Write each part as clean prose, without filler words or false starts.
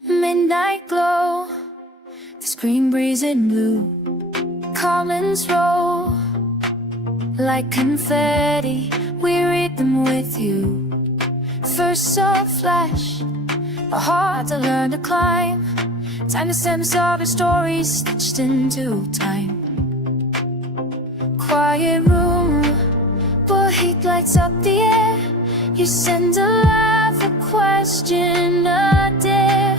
Midnight glow, the screen breeze in blue. Comments roll like confetti, we read them with you. First saw a flash, but hard to learn to climb. Time to sense all the stories stitched into time. Quiet room, but heat lights up the air. You send a laugh, a question, a dare.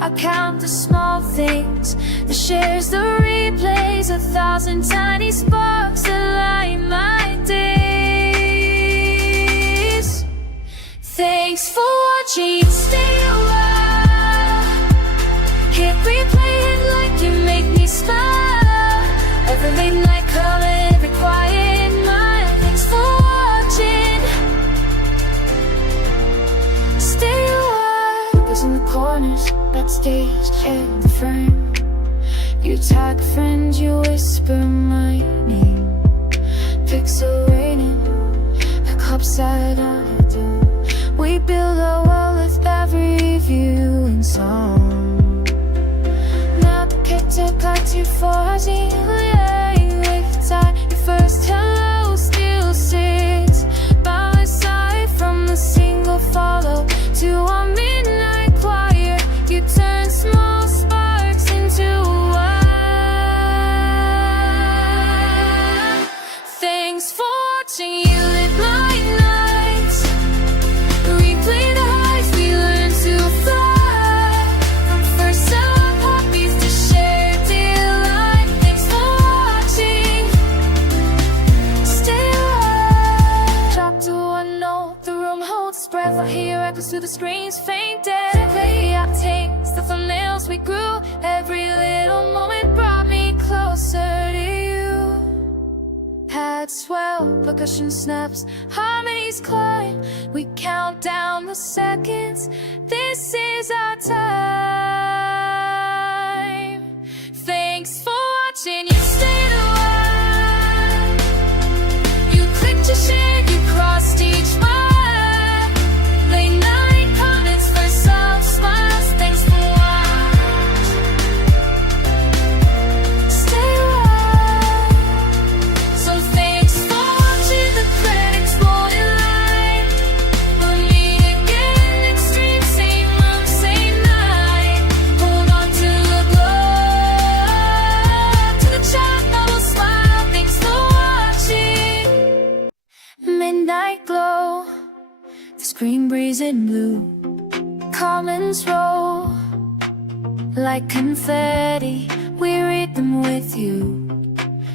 I count the small things, the shares, the replays, 1,000 tiny sparks that light my days. Thanks for watching, stay a while. Hit replay it like you make me smile. Every late night comment, every quiet mile. Thanks for watching, stay a while. Focus in the corners, backstage, in the frame. You tag a friend, you whisper my name. Pixel raining, like upside on a dome. We build our world with every view and song. Now the character got too far, with time. Your first hello still sits by my side. From the single follow to a midnight choir, you turn small sparks into one. Thanks for watching, you lit my nights. Replay the highs, we learn to fly. From first summer poppies to shared delight. Thanks for watching, stay alive. Drop to a note, the room holds its breath. I hear echoes through the screens, faint dead. Play outtakes, the thumbnails we grew. Every little moment brought me closer to you. Head swell, percussion snaps, harmonies climb. We count down the seconds, this is our time. Thanks for watching, you stayed a while. You clicked to share, you crossed each mile. Late night comments for some smiles. Thanks for watching, stay a while. So thanks for watching, the critics won't lie. We'll meet again, extreme, same room, same night. Hold on to the glow, to the chat bubble smile. Thanks for watching. Midnight glow, the screen breeze in blue. Comments roll like confetti, we read them with you.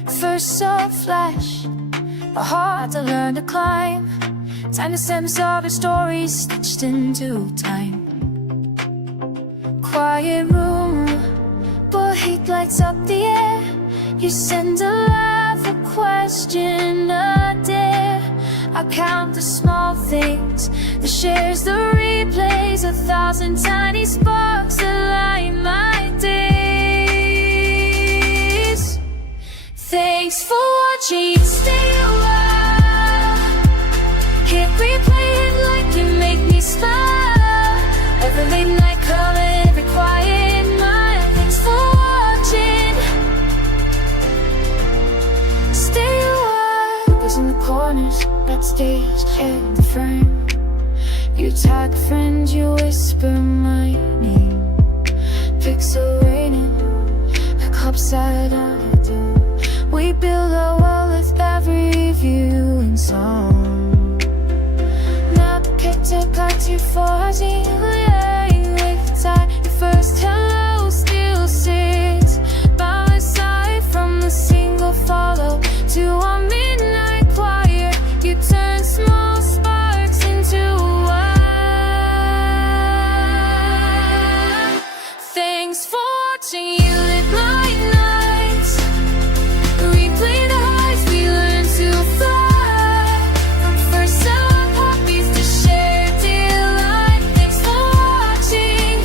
First saw a flash, but hard to learn to climb. Time to sense all the stories stitched into time. Quiet room, but heat lights up the air. You send a laugh, a question, a dare. I count the small things, the shares, the replays, 1,000 tiny sparks that light my days. Thanks for watching, stay a while. Hit replay it like you make me smile. Every late night comment, every quiet mile. Thanks for watching, stay a while. Focus in the corners, backstage, in the frame. You tag a friend, you whisper my name. Pixel raining, like upside on a dome. We build our world with every view and song. Now the character got too far, with time. Your first hello still sits by my side. From the single follow to a midnight choir, you turn small sparks into one. Thanks for watching, you lit my nights. Replay the highs, we learn to fly. From first summer poppies to shared delight. Thanks for watching,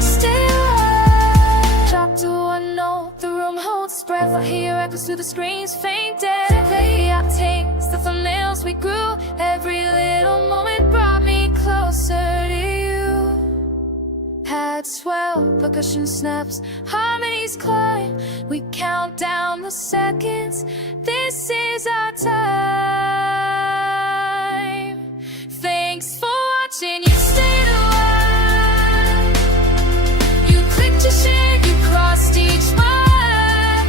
stay alive. Drop to a note, the room holds its breath. I hear echoes through the screens, faint dead. Play outtakes, the thumbnails we grew. Every little moment brought me closer to you. swell, percussion snaps, harmonies climb. We count down the seconds. This is our time. Thanks for watching. You stayed a while. You clicked your share. You crossed each mile.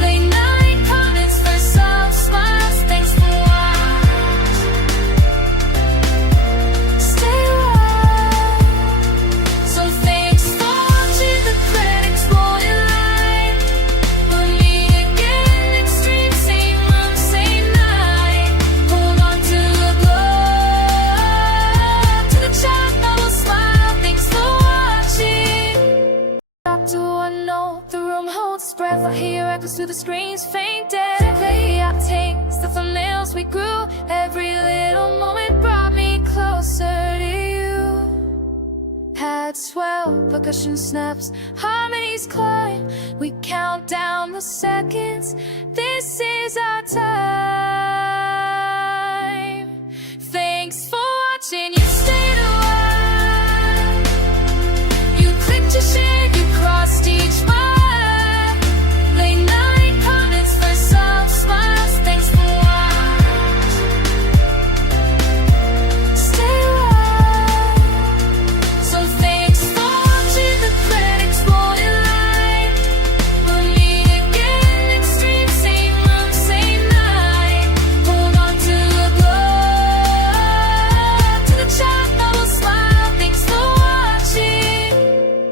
Late night comments for some smiles. Thanks for watching. Stay a while. So thanks for watching. The critics won't lie. We'll meet again next stream, same room, same night. Hold on to the glow, to the chat bubble smile. Thanks for watching. Doctor one note, the room holds its breath. I hear echoes through the screens, fainted. Play outtakes, the thumbnails we grew. Every little moment brought me closer to you. Pad swell, percussion snaps, harmonies climb. We count down the seconds. This is our time.